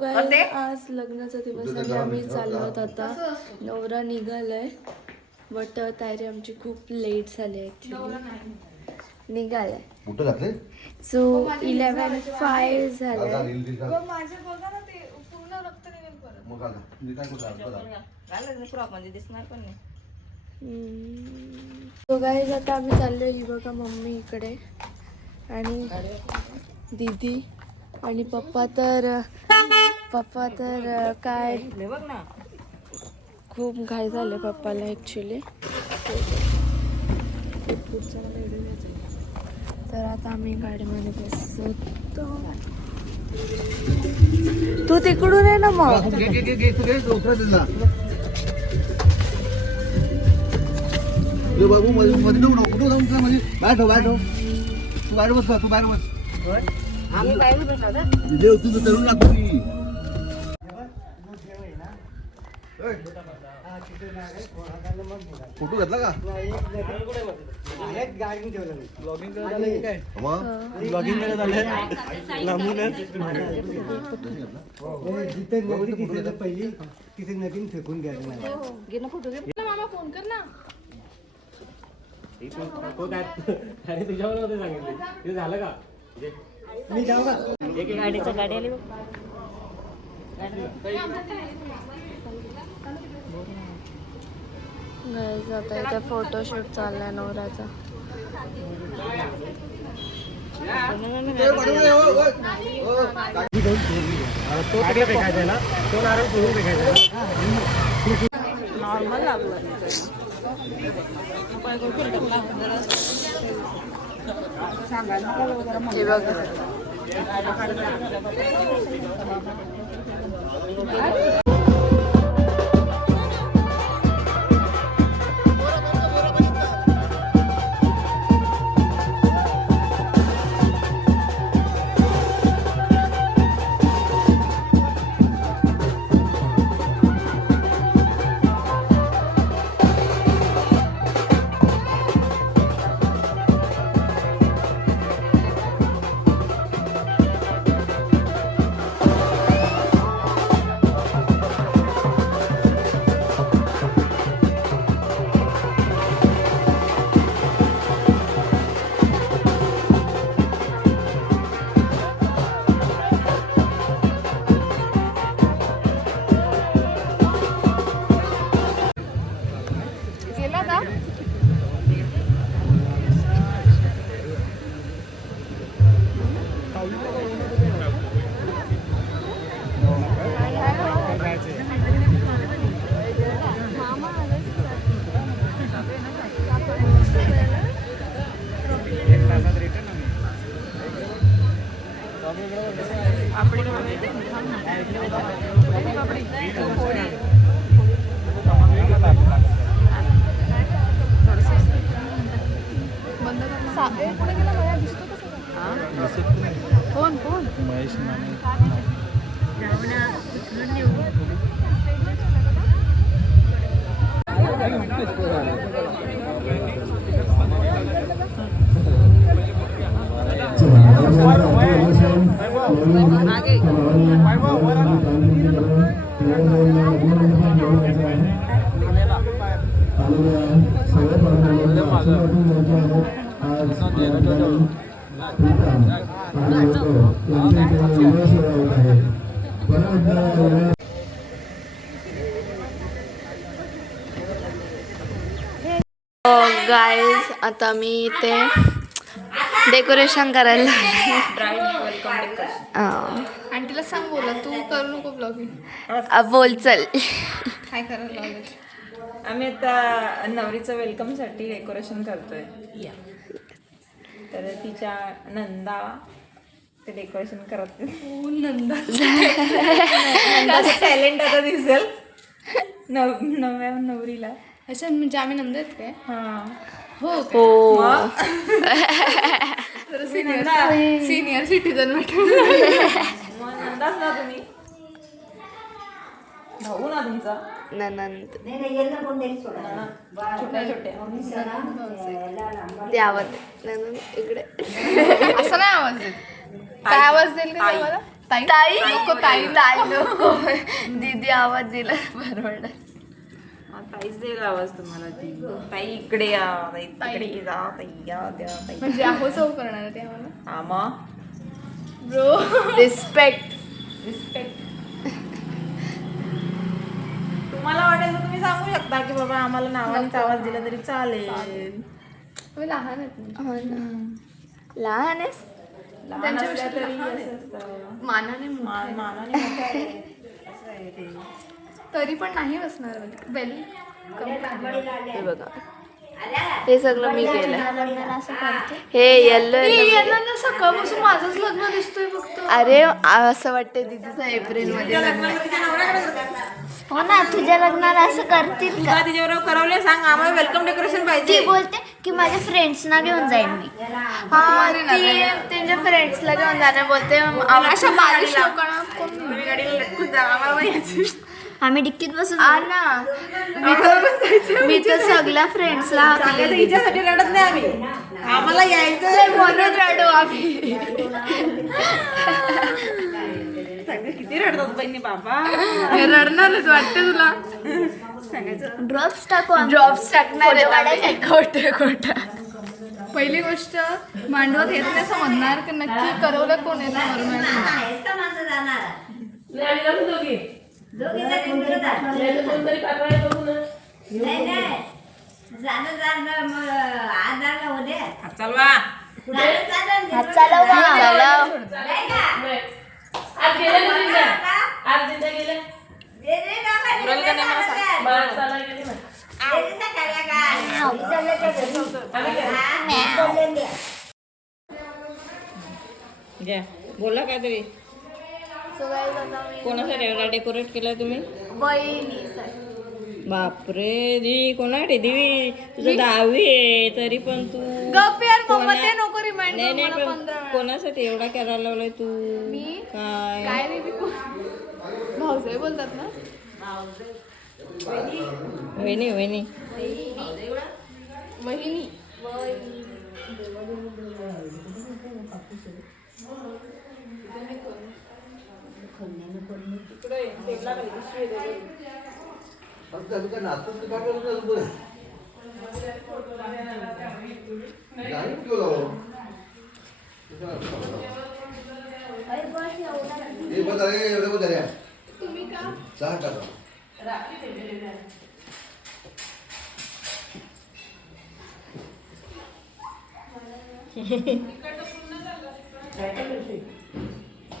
काय आज लग्नाचा दिवस आणि आम्ही चाललो आहोत आता. नवरा निघालाय बट तयारी आमची खूप लेट झाली ॲक्च्युली. निघालाय सो 11:05 झालाय. तो गाईज आता आम्ही चाललोय. ही बघा मम्मी इकडे आणि दीदी आणि पप्पा तर काय खूप घाई झाले पप्पाला ॲक्च्युली. तर आता आम्ही गाडीमध्ये बसतो. तू तिकडून आहे ना मग. बाबू मध्ये बैठो बैठो तू बाहेर बस तू बाहेर बस. आम्ही बाहेर बसलो तुझं तरुण लागतो मी. फोटो घेतला का? पहिली तिथे नवीन फेकून घ्यायला फोटो घे. मामा फोन कर ना. अरे तुझ्यावर होते सांगितले ते झालं का? मी जाऊ का? एक गाडीच्या गाडी आली गाईज आता इथे फोटोशूट चाललाय नवऱ्याचा. तो तिकडे फेकायचा ना तो नारळ सोडून फेकायचा. नॉर्मल लागलं. हे बघा कोण कोण महेश गाईज आता मी इथे डेकोरेशन करायला. आंटीला सांग बोला तू करू नको ब्लॉगिंग. बोल चल. काय करायला लावलं? आम्ही आता नवरीचं वेलकमसाठी डेकोरेशन करतोय. तर तिच्या नंदा ते डेकोरेशन करत. नंदाचं टॅलेंट आता दिसेल नव्या नवरीला. अच्छा म्हणजे आम्ही नंद आहेत काय? हा हो हो सिनियर सिटीजन मग नंदाच ना तुम्ही. भाऊ ना तुमचा ननंद छोट्या छोट्या. ते आवाज ननंद इकडे. असं नाही आवाज देत. काय आवाज देईल का मला? ताई नको ताई नको दीदी आवाज दिला बरोबर. ताईच देईल आवाज तुम्हाला ती. ताई इकडे या, ताई तिकडे जा, ताई या द्या, ताई. म्हणजे आहो चव करणार ते आम्हाला. आमा ब्रो रिस्पेक्ट. तुम्हाला वाटेल तर तुम्ही सांगू शकता की बाबा आम्हाला नावानेच आवाज दिला तरी चालेल. तुम्ही लहान आहेत. हो ना लहान आहेस त्यांच्यापेक्षा मानाने मानाने मोठं आहे. असं आहे ते. तरी पण नाही बसणार बेली. हे बघा हे सगळं मी केलं. हे येल्लो सकाळपासून माझंच लग्न दिसतोय फक्त. अरे असं वाटतंय दीदीचं एप्रिल मध्ये लग्न. हो ना तुझ्या लग्नाला असं करतील का? तुला तिच्याबरोबर करवले सांग, आम्हाला वेलकम डेकोरेशन पाहिजे. ती बोलते की माझ्या फ्रेंड्सना घेऊन जाईन मी. हा ती त्यांच्या फ्रेंड्सला घेऊन जाणार बोलते. अशा बारिश लोकांना कोण तुम्ही गाडीला लटकून जा, आम्हाला पण यायचं. आम्ही डिक्कीत बसून ना मी तर सगळ्या फ्रेंड्सला हिच्यासाठी रडत नाही आम्ही, आम्हाला यायचं म्हणून रडू आम्ही. किती रडतात बहिणी बाबा. रडणारच वाटतं तुला. ड्रॉप्स टाकू आम्ही. ड्रॉप्स टाकणार खोट. पहिली गोष्ट मांडवत येत नाही समजणार की नक्की करवलं कोण आहे ना चालवा हात चालव. घ्या बोला काहीतरी. कोणासाठी एवढा डेकोरेट केलाय तुम्ही? बापरे दी कोणासाठी दिवी? तुझं 10वी आहे तरी पण तू नको रिमाइंड. नाही नाही पण कोणासाठी एवढा करायला लावलाय तू? काय काय भाऊसाहेब बोलतात ना. वहिनी वहिनी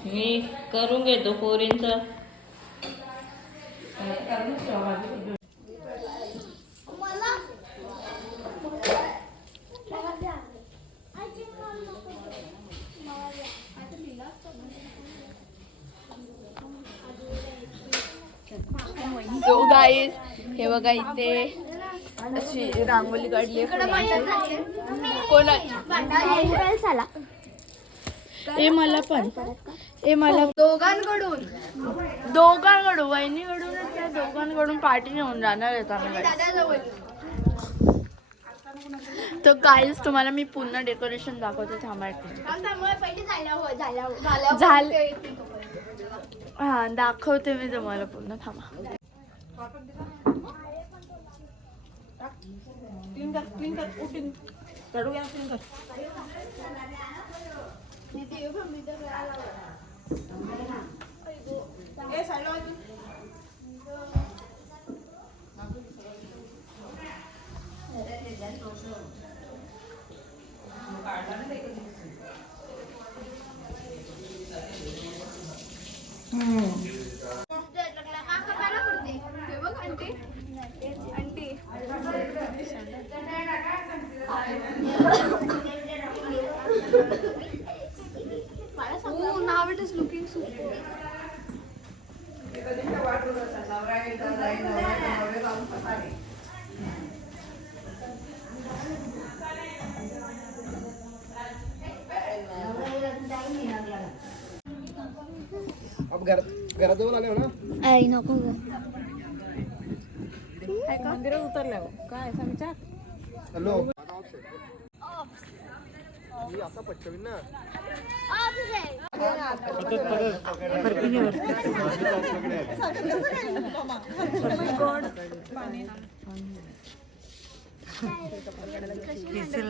मी करून घेतो पोरींचा. सो गाईज हे बघा इथे अशी रांगोली काढली कोणाची. मला पण मला दोघांकडून वहिनीकडून दोघांकडून पार्टी नेऊन जाणार आहेत आम्ही. तर गाईज तुम्हाला मी पुन्हा डेकोरेशन दाखवते. हा दाखवते मी तुम्हाला पुन्हा. थांबा. Now it is looking super. अब घरात जाऊन आले हो ना. आई नको ग. मंदिरात उतरल्या काय सांगता. हॅलो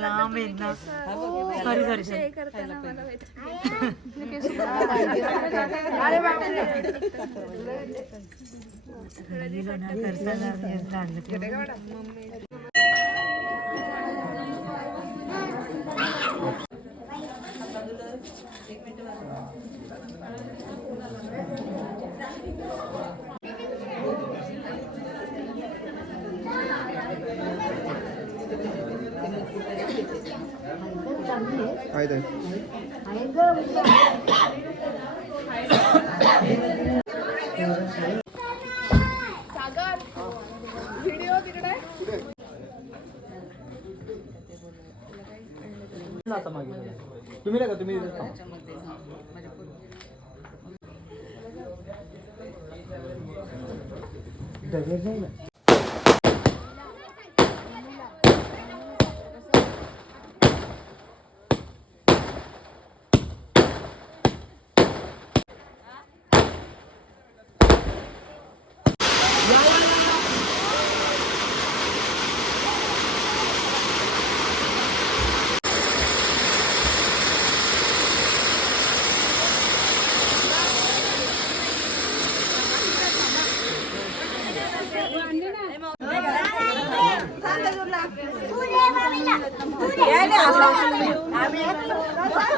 लांब आहेत ना. सॉरी तुम्ही नाही का तुम्ही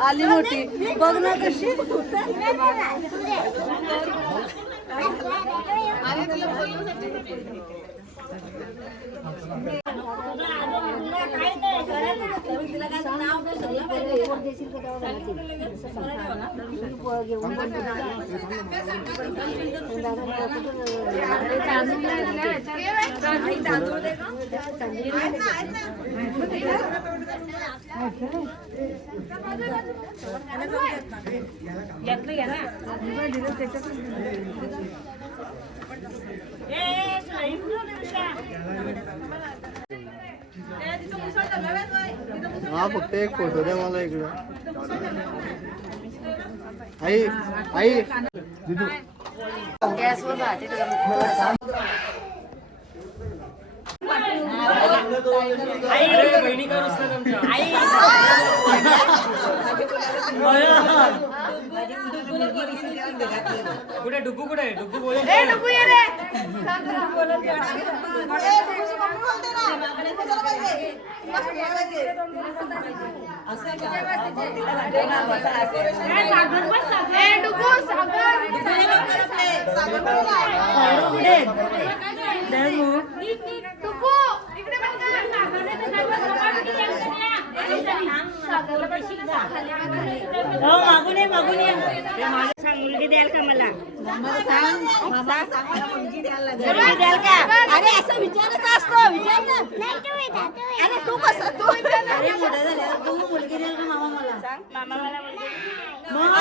आली मोठी बघ ना कशी हा फक्त एक फोटो द्या मला इकडं आई आई दिदू बहिणी का रुसतात आमच्या? कुठे डुगू कुठे डुगू बोल मागून ये मुलगी द्याल का मला मुलगी द्याल का? अरे असं विचारत असतो विचार ना. अरे तू कसं तू अरे मोठा झाल्यावर तू मुलगी द्याल का मामा मला सांग. मामा मला मुलगी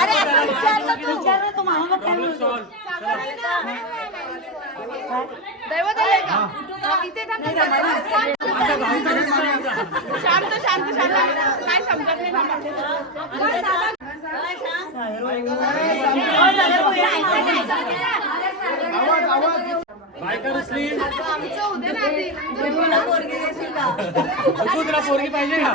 अरे असं विचार ना तू मामा काय बोलतो. शांत शांत शांत काय समजत नाही बायका रुसली तुला पोरगी पाहिजे का?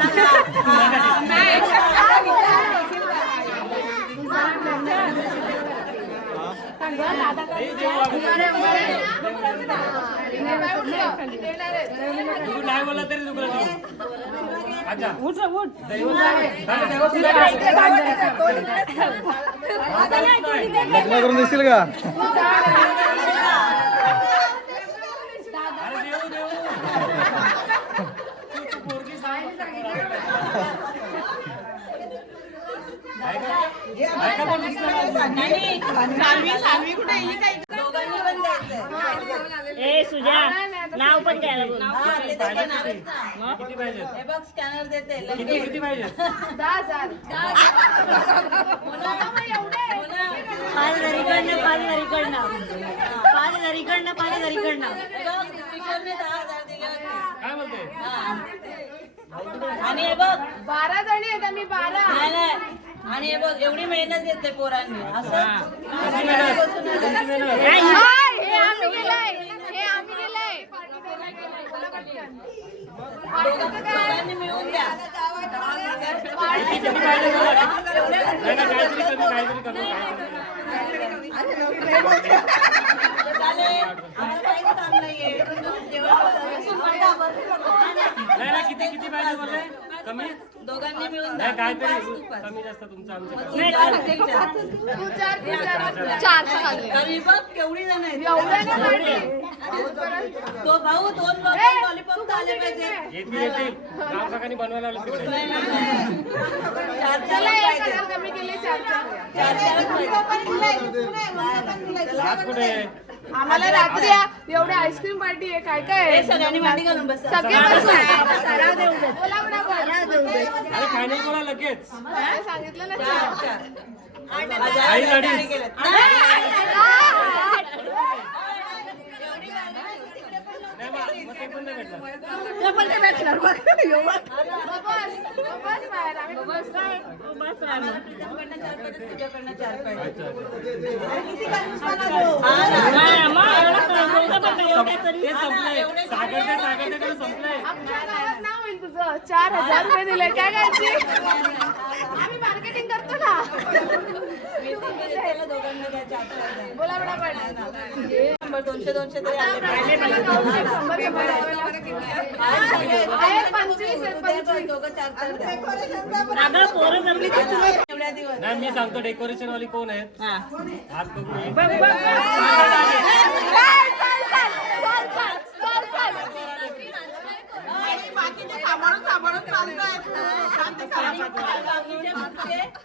तू नाही बोलला तरी तुला अच्छा उठ उठ लग्न करून देशील का? अरे देऊ देऊ तू पोरगी सांग बायका पण ए सुजा नाव पण द्यायला बोल. किती पाहिजे? हे बघ स्कॅनर देते. किती पाहिजे? 10,000. काय बोलते? आणि हे बघ 12 जणी आहेत आम्ही 12. नाही नाही आणि हे बघ एवढी मेहनत घेतली पोरांनी असं हे आम्ही केलंय. पोरांनी मिळून द्या चालेल आम्हाला काही काम नाहीये किती किती पाहिजे बोलले कमी दोघांनी मिळून द्या नाही काहीतरी कमी जास्त तुमचं आमचं तरी बघ केवढी जण आहेत तो भाऊ 2 लॉलीपॉप आले पाहिजे येतील येतील ग्रामसखांनी बनवायला लावलं तिकडे हात कुठे आम्हाला रात्री एवढे आईस्क्रीम पार्टी आहे काय काय आहे? सगळ्यांनी मांडी घालून बस सगळे बसून. बोला बरोबर. अरे फायनल बोला लगेच काय सांगितलं ना आई अडीच नाही बा, मग ते पण नाही भेटणार ते संपलंय सागर ते संपलंय आमच्या गावात नाव होईल तुझं 4,000 रुपये दिले काय करायची आम्ही मार्केटिंग करतो ना बोला बडा पडला 200 तरी आले पाहिजे 25 दोघं 4 पोरं जमली की तुला एवढ्या दिवस नाही मी सांगतो डेकोरेशन वाली कोण आहेत हात बघू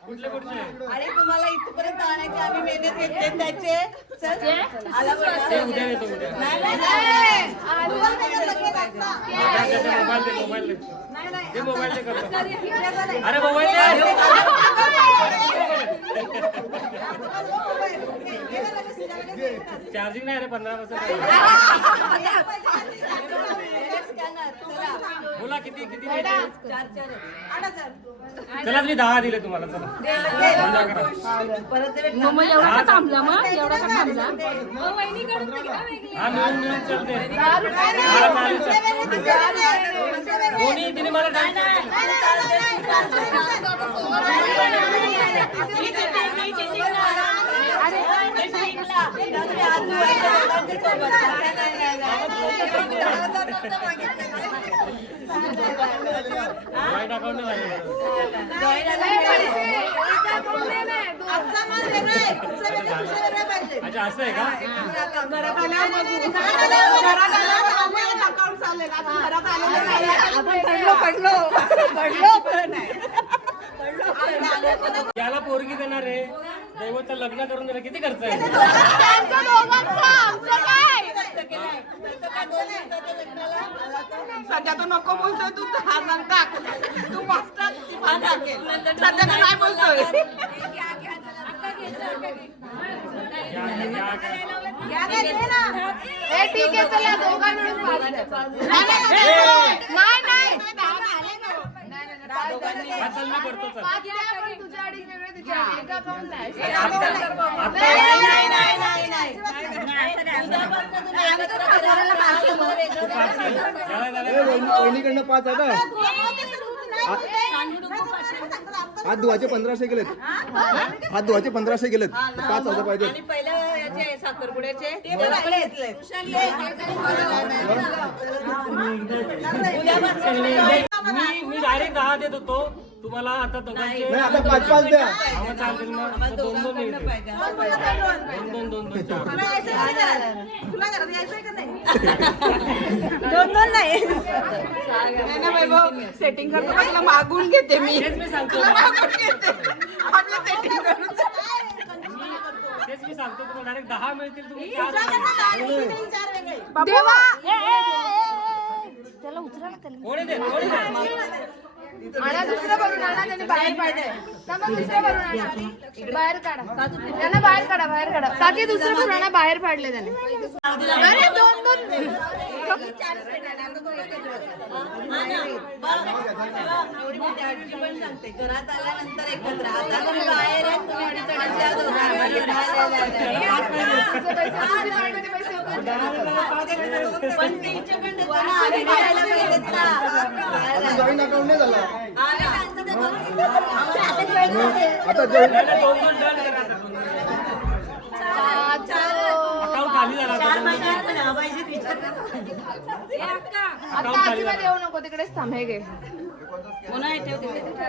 कुठले कुठचे अरे तुम्हाला इथपर्यंत आणायचे आम्ही मेहनत घेतले त्याचे चल आला ते उद्या येतो उद्या मोबाईल दे मोबाईल दे करतो अरे मोबाईल दे चार्जिंग नाही अरे 15% बोला किती किती द्यायचे? चला तुम्ही 10 दिले तुम्हाला चला मजा करा. हा मिळून मिळून चलते कोणी तिने मला वाईट अकाउंट झाले अच्छा असं आहे का याला पोरगी देणार आहे दैवतचं लग्न करून देणार किती खर्च आहे सध्या तो नको बोलतोय तू हा सांगता तू मस्त सध्या काय बोलतोय ठीक आहे चला दोघां मिळून चल मी करतो चल तुझ्या अडीच वेगळे तुझ्या एका अकाउंट आहे वहिनीकडनं 5 आता हात धुवाचे 1500 गेलेत हात धुवाचे 1500 गेलेत 5,000 पाहिजे आणि पहिल्या याचे साखरपुड्याचे मी डायरेक्ट 10 देत होतो तुम्हाला आता दोघांचे नाही आता 5-5 द्या आम्हाला चालतील मग 2-2 मिळते 2-2 4 सेटिंग करतो मला मागून घेते मी तेच मी सांगतो आपलं सेटिंग करून तेच मी सांगतो तुम्हाला डायरेक्ट 10 मिळतील तुम्ही 4 देवा त्याला उचला ना त्याला कोणी दे आणा दुसरं भरून आणा त्यांनी बाहेर पाडलंय मग दुसरं भरून आणा बाहेर काढा त्यांना बाहेर काढा काकी दुसरं भरून आणा बाहेर पाडले त्याने अरे दोन एवढी मोठी आजी पण सांगते घरात आल्यानंतर एकत्र आता तुम्ही बाहेर आहे, तुम्ही अडीचच्या पण तिचे पण देतो ना, आम्ही खायला पाहिजेत ना. जॉईन अकाउंट नाही झाला आम्ही त्यांचं देतो. आम्हाला आता join करते. आता जॉईन चार महिन्यात लावायचे विचार. आता अजिबात येऊ नको तिकडेच थांब हे घे पुन्हा ठेव तिथे.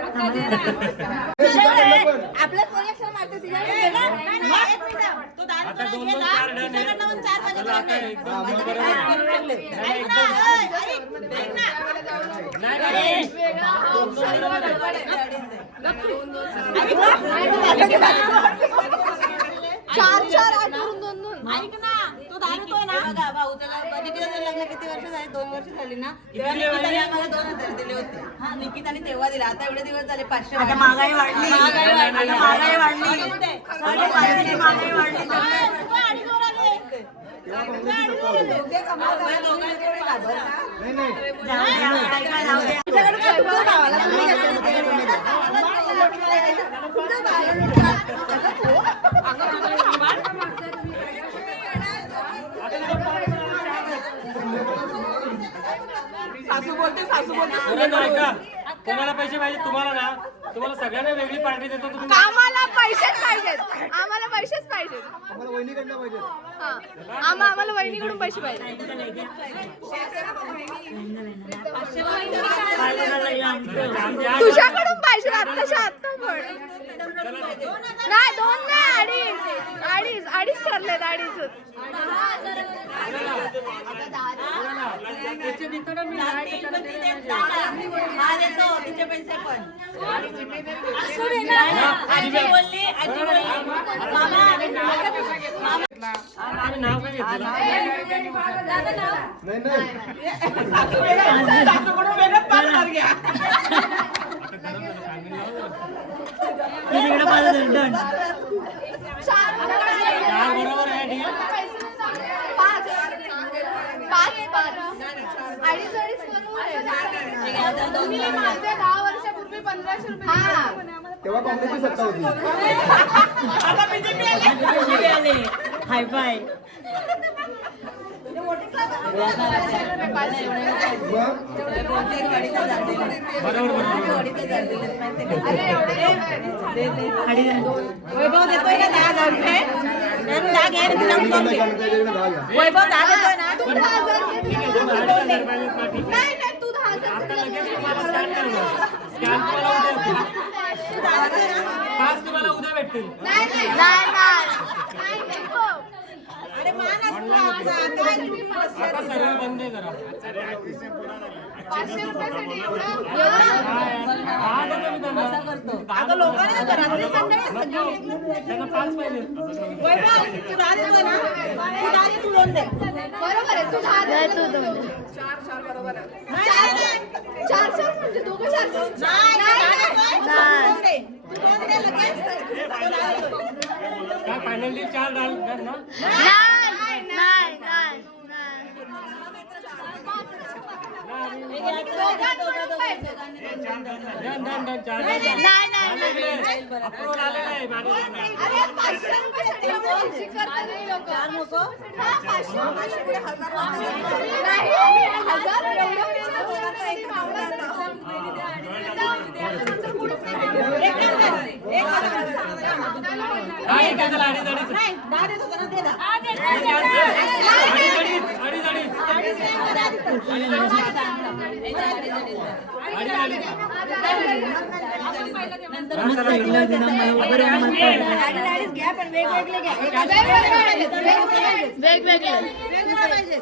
आपल्या कोणाला मारते तिच्याकडे घे ना. तो दारू आता घे 2-2 ना. 4 डन तिच्याकडनं पण 4 वाजे चला आता एकदम बरोबर आहे. ऐक ना, ऐक ना. नाही नाही ऐक ना, तो दारूतोय ना. बघा भाऊ त्याला निकिताचं लग्न किती वर्ष झाली? 2 वर्ष झाली ना. तेव्हा निकिताने आम्हाला 2000 दिले होते. हा निकिताने तेव्हा दिले. आता एवढे दिवस झाले 500. आता महागाई वाढली. महागाई वाढली. महागाई वाढली. पोरांनो ऐका, कोणाला पैसे पाहिजे तुम्हाला ना, तुम्हाला सगळ्यांना वेगळी पार्टी देतो तुम्ही. आम्हाला पैसेच पाहिजेत आम्हाला पैसेच पाहिजेत आम्हाला वहिनीकडनं पाहिजे हा. आम्हाला वहिनीकडून पैसे पाहिजे तुझ्याकडून पाहिजे आत्ताच्या आत्ता पण नाही 2 नाही 2.5 ठरलेत 2.5 तिचे पैसे पण असू दे ना. आजी बोलली मामा आम्ही नाव काय घेतलेलं? नाही नाही चार बरोबर आहे ठीक आहे. 10 वर्षापूर्वी 1500 रुपये तेव्हा काँग्रेसची सत्ता होती हाय बाय. वैभव देतोय ना 10,000 रुपये. वैभव 10 देतोय ना. तू 10,000 नाही तू 10,000 आता लगेच तुम्हाला स्कॅन करणार. स्कॅन तुम्हाला उद्या पाच तुम्हाला उद्या भेटतील. नाही अरे मान असतो आमचा. काय तुम्ही मला आता सर्व बंद आहे जरा. 500 रुपयासाठी एवढं आता लोकांनी घरातली मंडळी नको. त्यांना 5 पाहिजे. वैभव तू 10 देतोय ना. तू 10 दे, तू 2 दे. बरोबर आहे तू 10,000 तू 4 बरोबर आहे 4 म्हणजे दोघं 4 नाही. काय फायनली 4 डाल ना. अप्रूव्हल आलेलं आहे मॅनेजरला. अरे 500 रुपयासाठी एवढं चिडचिड करतात हे लोकं. हा, 500 रुपयासाठी 1000 नाही 1000 एवढं विचार करत नाही. पावला नाही काय झालं? अडीच. घ्या पण वेगवेगळे घ्या. वेगवेगळे वेगवेगळं पाहिजे.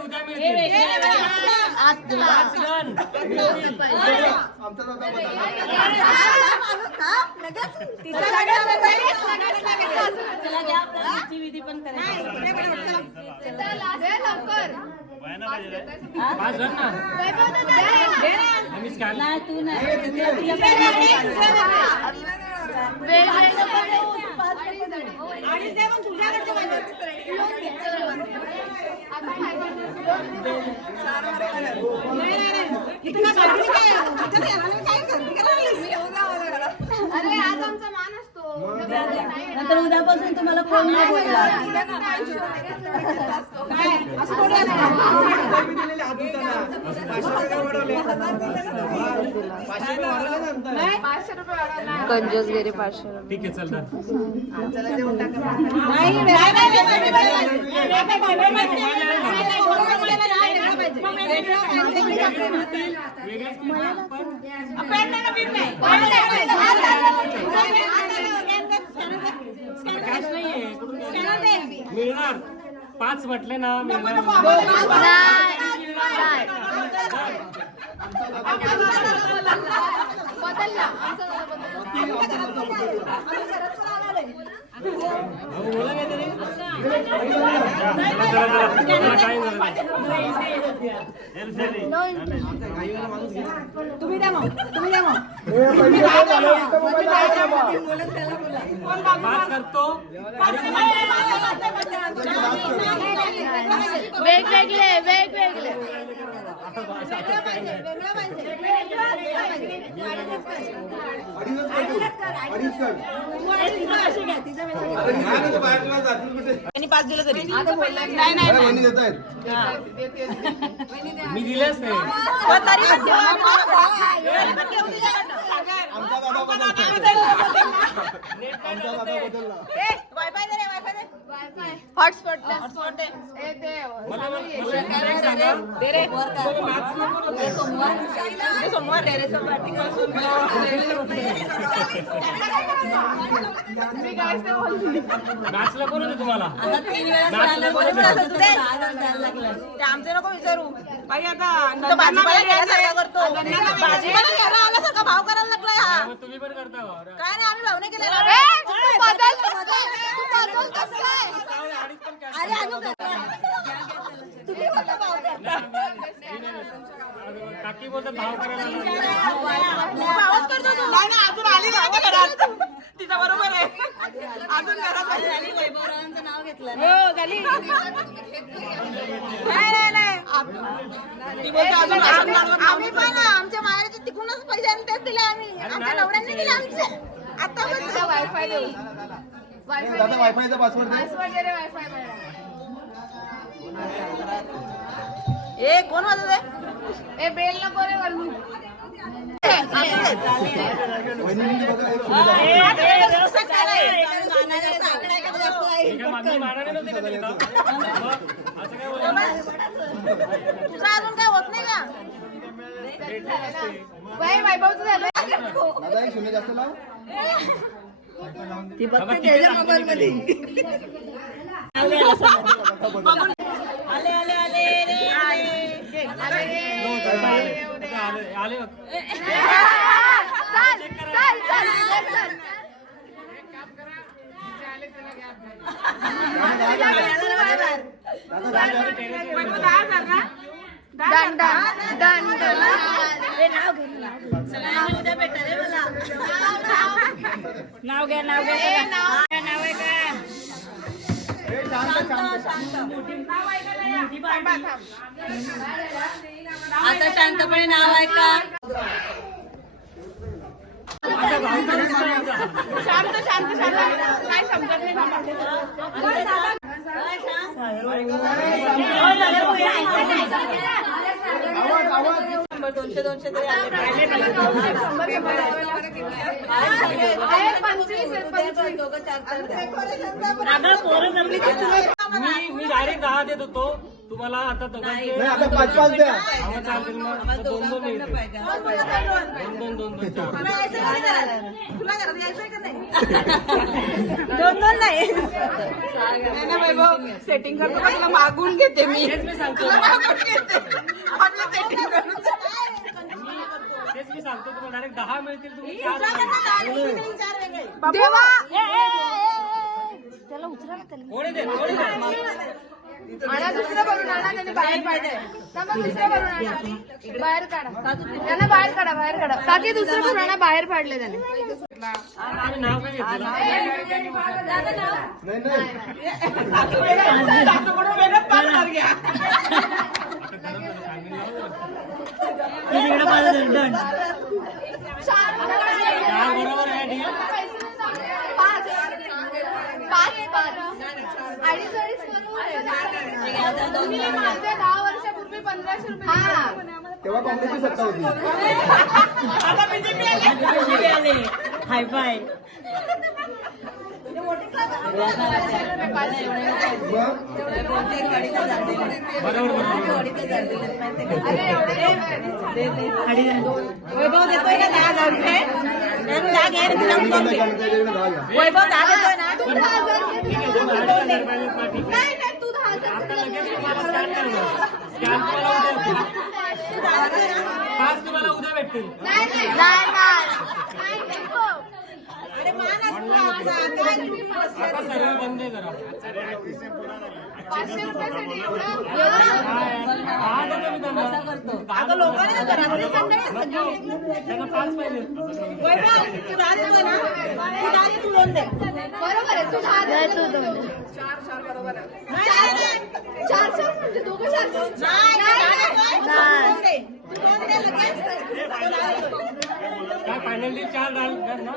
उद्या मिळतील. आमचा दादा चला घ्या आपल्याला विधी पण करायची. लवकर पाच धर ना आम्ही स्कॅन नाही तू नाही आणि ते पण तुझ्याकडचे पाहिजे अरे आज आमचा मान असतो नंतर उद्यापासून तुम्हाला कोण नाही बोलणार कंजोसगिरी 500 रुपये. ठीक आहे चल ना कॅश नाहीये मिळणार 5 म्हटले ना मिळणार बदलला बोला काहीतरी टाइम झाला तुम्ही द्या मग बात करतो वेगवेगळे पाच दिलं तरी मी दिलेच नाही हॉटस्पॉट सोमवार मॅथ्सला करू दे तुम्हाला आमचे नको विचारू भाजीपाला करतो भाजीपाला आल्यासारखा भाव करायला लागलाय हा मग तुम्ही पण करता का? काय नाही आम्ही भावने केलेला अरे तुम्ही बोलता भाव करता काकी बोलतात भाव करायला भावच करतो तू नाही अजून आली नाही घरात तिचा बरोबर आहे अजून घरात वैभवरावांचं नाव घेतलं हो झाली नाही ती बोलते अजून आम्ही पण आमच्या मायाचे तिकूनच पैसे आणि तेच दिले आम्ही आमच्या नवऱ्यांनी दिले आमचे आता वायफाय देऊ वायफायचा पासवर्ड दे वायफाय ए कोण वाजत आहे ए बेल नको रे वरती मी मानाने नव्हते का तिला? मग असं काय बोलणार? तुझा अजून काय होत नाही का वैभवचं झालं दादा एक शून्य जास्त लाव ती बघते त्याच्या मोबाईल मध्ये आले आले आले आले नाव घ्या नाव घ्या नाव आहे का आता शांतपणे नाव आहे का शांत शांत शांत काय समजत नाही दोनशे दोनशे तरी मी डायरेक्ट 10 देत होतो तुम्हाला आता दोघांचे नाही आता 5-5 द्या चालतील मग दोन तुला घरात यायचंय का नाही दोन नाही वैभव सेटिंग करतो का तुला मागून घेते मी सांगतो तेच मी सांगतो तुम्हाला डायरेक्ट 10 मिळतील तुम्ही 4 देवा त्याला उचला ना त्याला. कोणी दे आणा दुसरं भरून आणा, त्यांनी बाहेर पाडलंय. मग दुसरं भरून आणा, बाहेर काढा. त्यांना बाहेर काढा, बाहेर काढा. काकी दुसरं भरून आणा, बाहेर पाडले त्याने. आणि नाव काय घेतलं? बरोबर आहे ठीक आहे. 10 वर्षापूर्वी 1500 रुपये. तेव्हा काँग्रेसची सत्ता होती. आता बीजेपी आले. हाय फाय. वैभव देतोय ना 10,000 रुपये. वैभव 10 देतोय ना. तू 10,000 नाही नाही, तू 10,000 पाच तुम्हाला उद्या भेटतील. नाही नाही अरे मान असतो. आता सर्व बंद आहे जरा. 500 रुपयासाठी एवढं. आता लोकांना त्यांना पाच पाहिजे. वैभव तू 10 देतोय ना. तू 10 दे, तू 2 दे. बरोबर आहे, तू 10,000 4 म्हणजे दोघं 4 काय फायनली 4 डाल ना.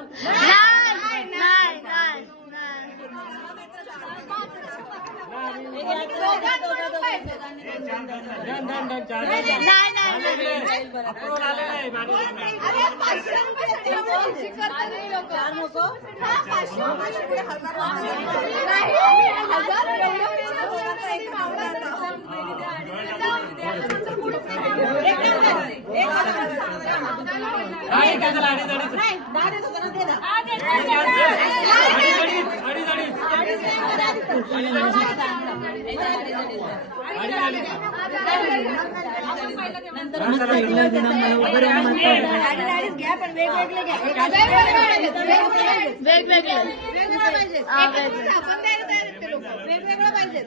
घ्या पण वेगवेगळे घ्या. वेगवेगळं पाहिजे.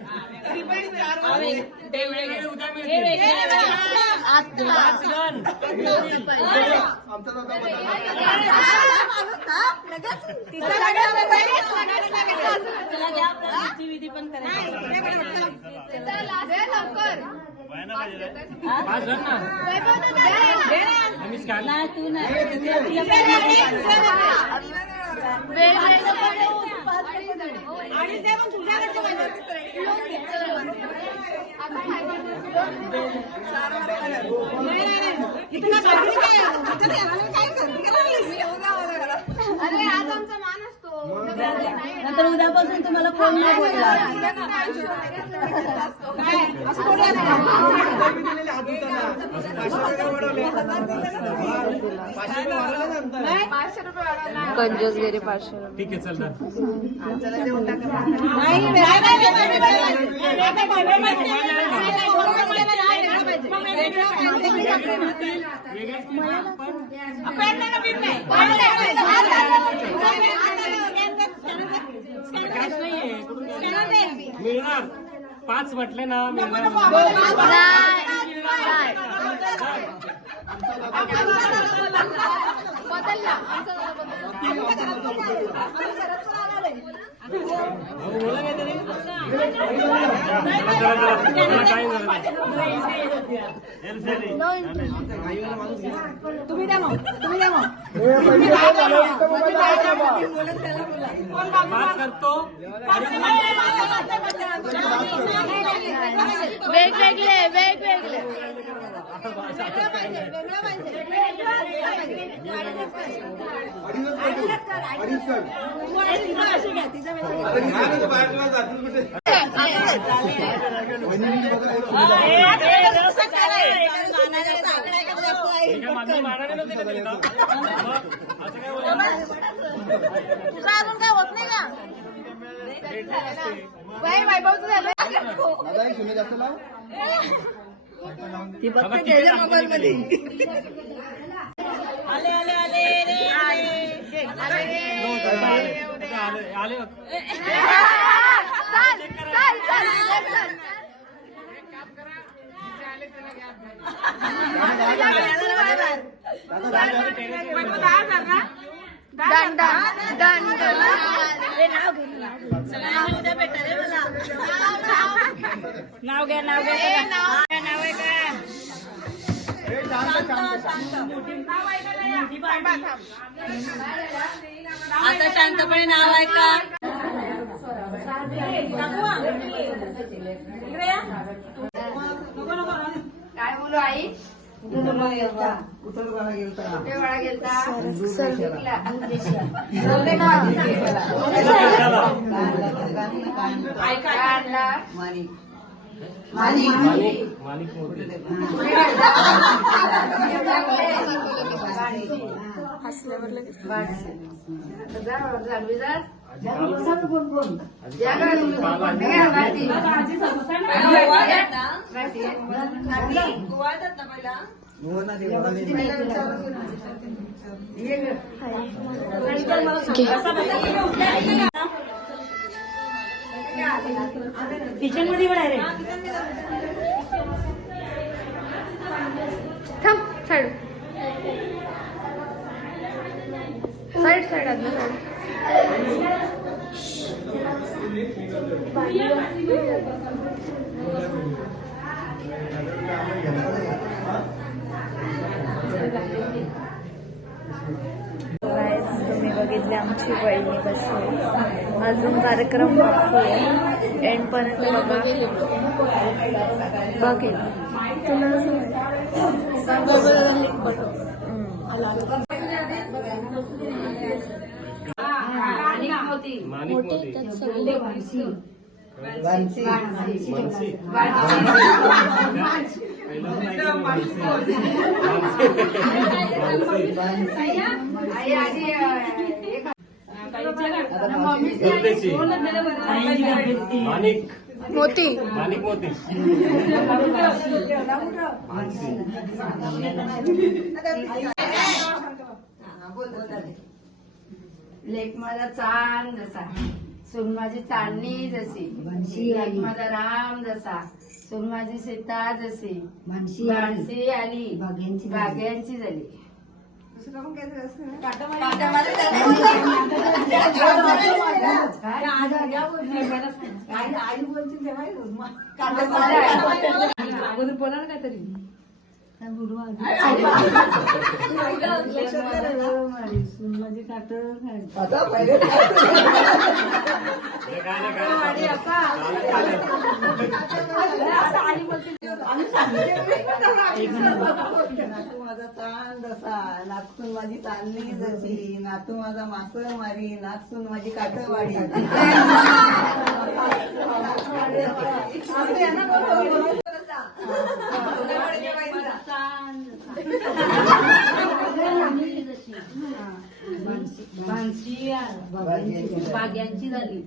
विधी पण नाही तू नाही. आणि ते मग तुझ्याकडचे अरे आज आमचा मान असतो. नंतर उद्यापासून तुम्हाला कोण नाही बोलणार. कंजोसगिरी 500 रुपये. ठीक आहे चल ना. मिळणार 5 म्हटले ना मिळणार. बोला काहीतरी. तुम्ही द्या मग. बात करतो. वेगवेगळे अजून काय होत नाही का. वैभवचं झालं. ती बघते त्याच्या मोबाईल मध्ये. आले आले आले आले. नाव घ्या नाव आहे का आता शांतपणे नाव आहे का काय बोलू आई कुठे गेलता किचन मध्ये डायरेक्ट थांब साईड साईड साईड आदमी साईड तुम्ही बघितले आमची वहिनी कशी आहे. अजून कार्यक्रम बाकी आहे. एंड पर्यंत बघेल मोती लेक माझा चांद जसा सून माझी चांदणी जशी लेक माझा राम जसा सून माझी सीता जशी माणसी आली भाग्यांची झाली. अगोदर बोला ना काहीतरी माझी काट नातू माझा चांद असा नातून माझी चांदणी जशी नातू माझा मासळ मारी नातून माझी काटवाडी भाग्यांची झाली.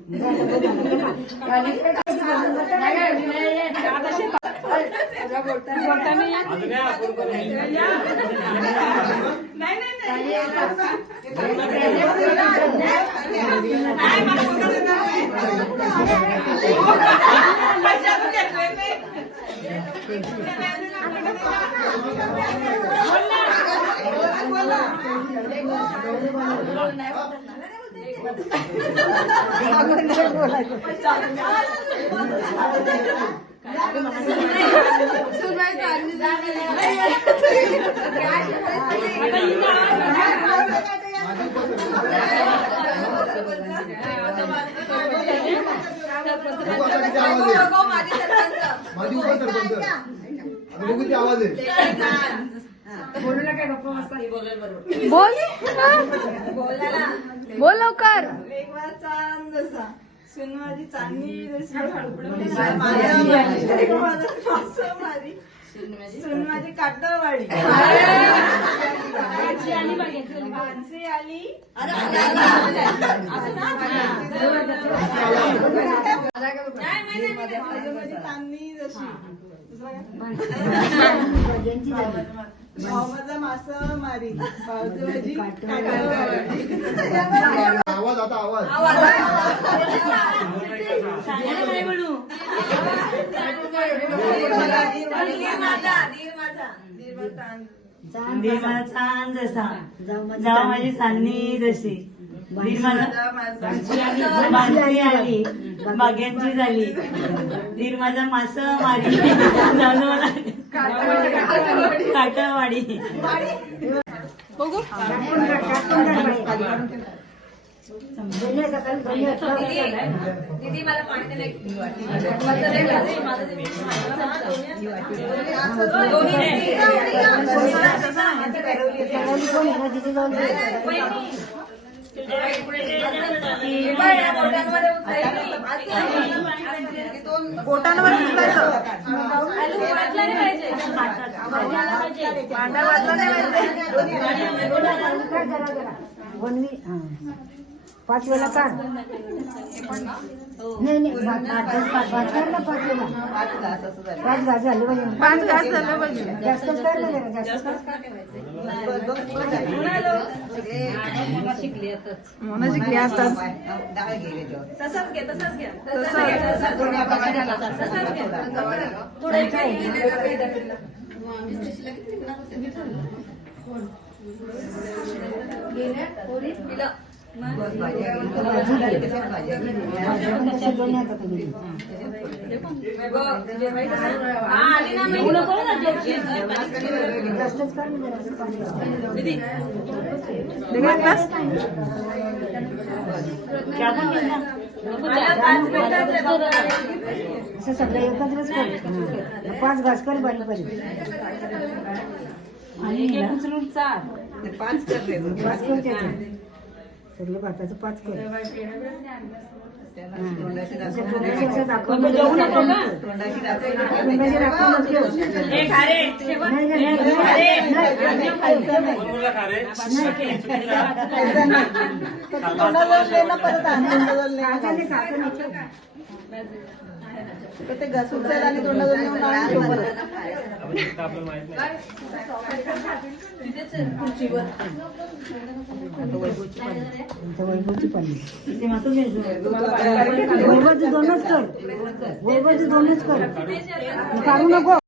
बोल बोल लवकर. चांद असा सून माझी चांदणी जशी सून माझी काटवाडी माणसे आली चांदणी जशी भाऊ माझा मासं मारी भाऊजी आवाज आता आवाज सांगायला काय म्हणू दीर माझा छान जसा जाऊ माझी चांदणी जशी दीर माझा माणसी आली बाग्यांची झाली दीर माझा मास मारी जाऊन मला काटळवाडी बोटांवर पाच वेळा काढ नाही पाच घास झाले पाहिजे जास्तच काढ ना जरा जास्त शिकली असतात सगळं एकत्रच कर पाच घास कर बारीक बारीक आणि पाच कर त्याचं सगळं भाताचं पाच कर ते घास उचल आणि तोंडाजवळ नेऊन वैभवची दोनच कर काढू नको